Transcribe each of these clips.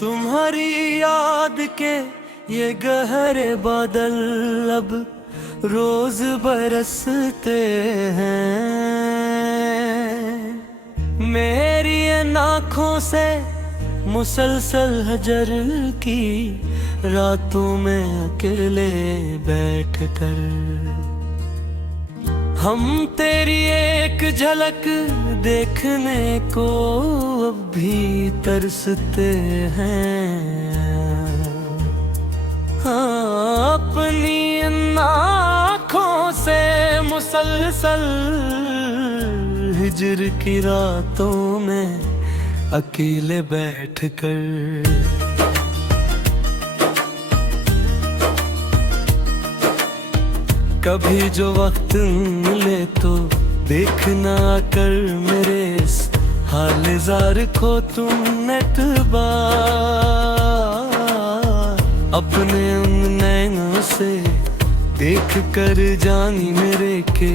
तुम्हारी याद के ये गहरे बादल अब रोज बरसते हैं। मेरी इन आँखों से मुसलसल हजर की रातों में अकेले बैठकर हम तेरी एक झलक देखने को अब भी तरसते हैं। हाँ, अपनी इन आँखों से मुसलसल हिजर की रातों में अकेले बैठकर कभी जो वक्त मिले तो देखना कर मेरे इस हाल जार को तुम नेट अपने उन नैनों से देख कर जानी मेरे के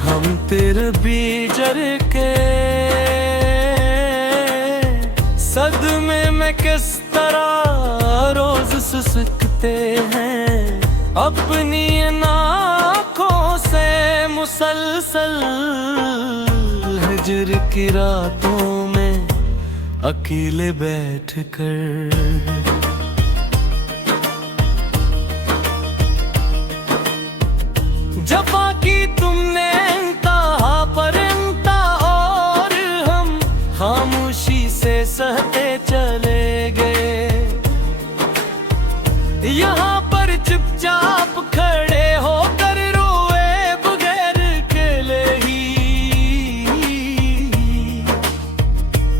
हम तेरे बीजर के सदमे में किस तरह रोज सुसकते हैं। अपनी आँखों से मुसलसल हिजर की रातों में अकेले बैठकर जफा की तुमने इंतहा पर इंतहा और हम खामोशी से सहते चले गए। यहाँ पर चुपचाप खड़े होकर रोए बगैर अकेले ही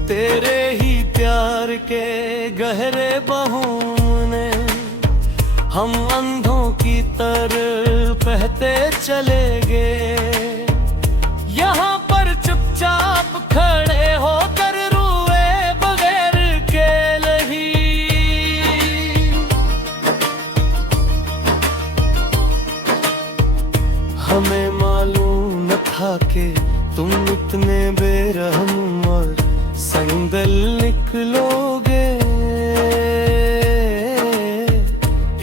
तेरे ही प्यार के गहरे बहों ने हम अंधों की तरह बहते चले गए। यहाँ पर चुपचाप खड़े होकर रोए बगैर अकेले ही हमें मालूम न था कि तुम इतने बेरहम और संगल निकलोगे।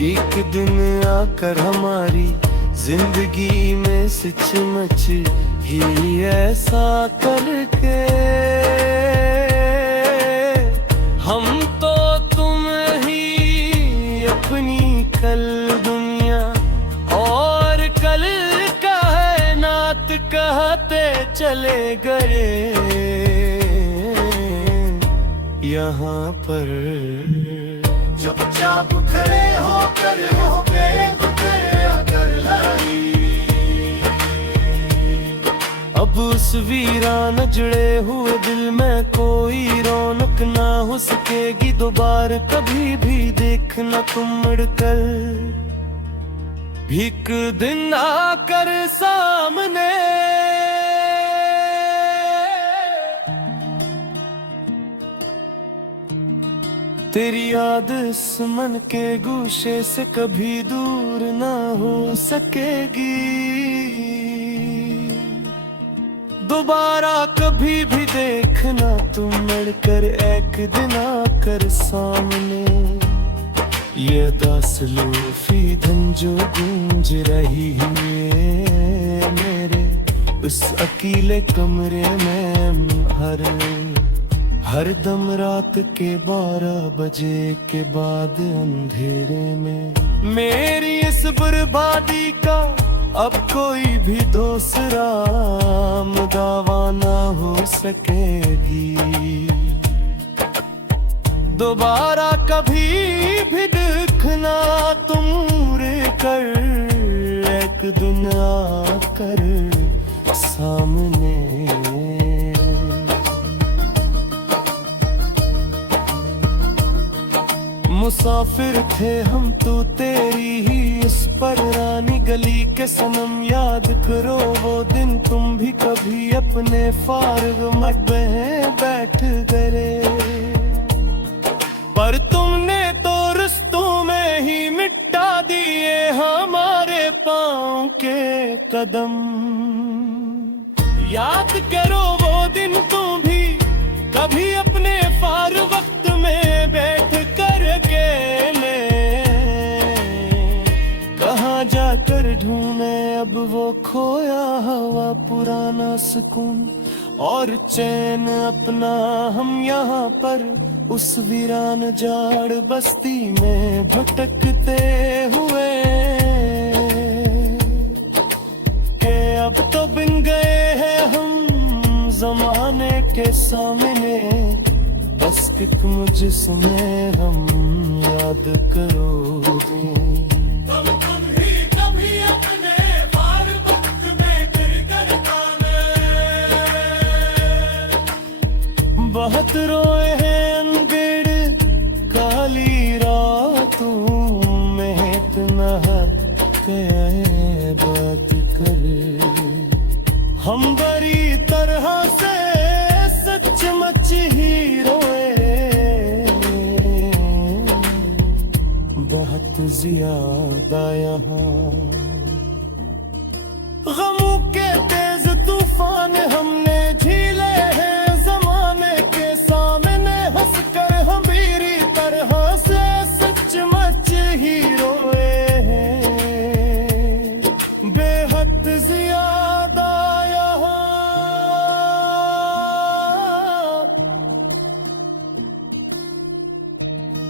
एक दिन आकर हमारी जिंदगी में सचमुच ही ऐसा करके हम तो तुम ही अपनी कल दुनिया और कल कायनात कहते चले गए। यहाँ पर चुपचाप खड़े होकर हो गए कर लाई। अब उस वीरान जुड़े हुए दिल में कोई रौनक ना हो सकेगी दोबारा कभी भी देखना तुम मुड़कर एक दिन आकर सामने। तेरी याद इस मन के गूशे से कभी दूर ना हो सकेगी दोबारा कभी भी देखना तुम मिलकर एक दिन आकर सामने। ये दासलूफी धन जो गूंज रही है मेरे उस अकेले कमरे में हर दम रात के 12 बजे के बाद अंधेरे में मेरी इस बर्बादी का अब कोई भी दूसरा दावा ना हो सकेगी दोबारा कभी भी देखना तुम कर एक दिन आकर सामने। मुसाफिर थे हम तो तेरी ही इस पुरानी गली के सनम याद करो वो दिन तुम भी कभी अपने फारग मकबे बैठ गए पर तुमने तो रिश्तों में ही मिटा दिए हमारे पाँव के कदम। याद करो वो दिन तुम भी कभी अपने फार वक्त में बैठ कर खोया हवा पुराना सुकून और चैन अपना हम यहाँ पर उस वीरान जाड़ बस्ती में भटकते हुए के अब तो बिन गए हैं हम जमाने के सामने। बस एक मुझे सुने हम याद करोगे। तुम ही कभी अपने बार वक्त में गिर गाने। बहुत रोए हैं अनगढ़ काली रातों में इतना के बात करे हम बड़ी तरह से सचमुच ही रोए बहुत ज्यादा यहाँ। गमों के तेज तूफान हमने झीले हैं जमाने के सामने हंसकर हम मेरी तरह से सचमुच ही रोए हैं बेहद ज्यादा यहाँ।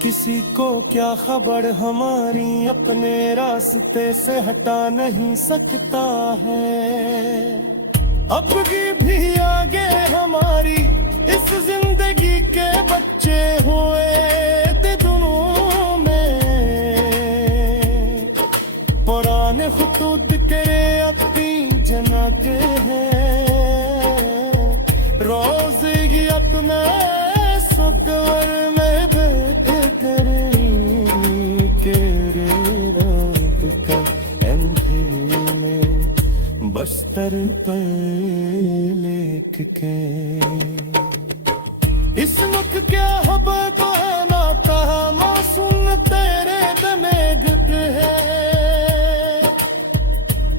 किसी को क्या खबर हमारी अपने रास्ते से हटा नहीं सकता है। अब भी आगे हमारी इस जिंदगी के बच्चे हुए थे दोनों में पुराने खुतूत करे अपनी जना के हैं रोज ही अपना सुकवर में बैठे करें तेरे रात का अंधेरे में बस्तर पर लेक के। इस मुख क्या हवा तो है ना कहा मासूम तेरे दमे घट है।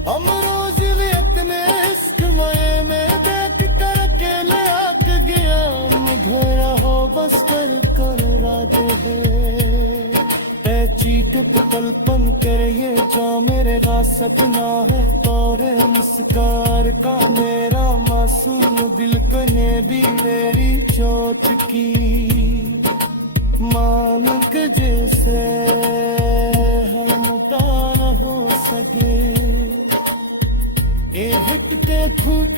हम रोज भी इतने इश्क मये में देख कर अकेले आक गया मुझे हो बस कर राज है। ऐ चीक पलपन कर ये जा मेरे रासत ना है और मुस्कार का मेरा मासूम दिल कने भी मेरी चोट की मानक जैसे हम दान हो सके। ए हिट के थूक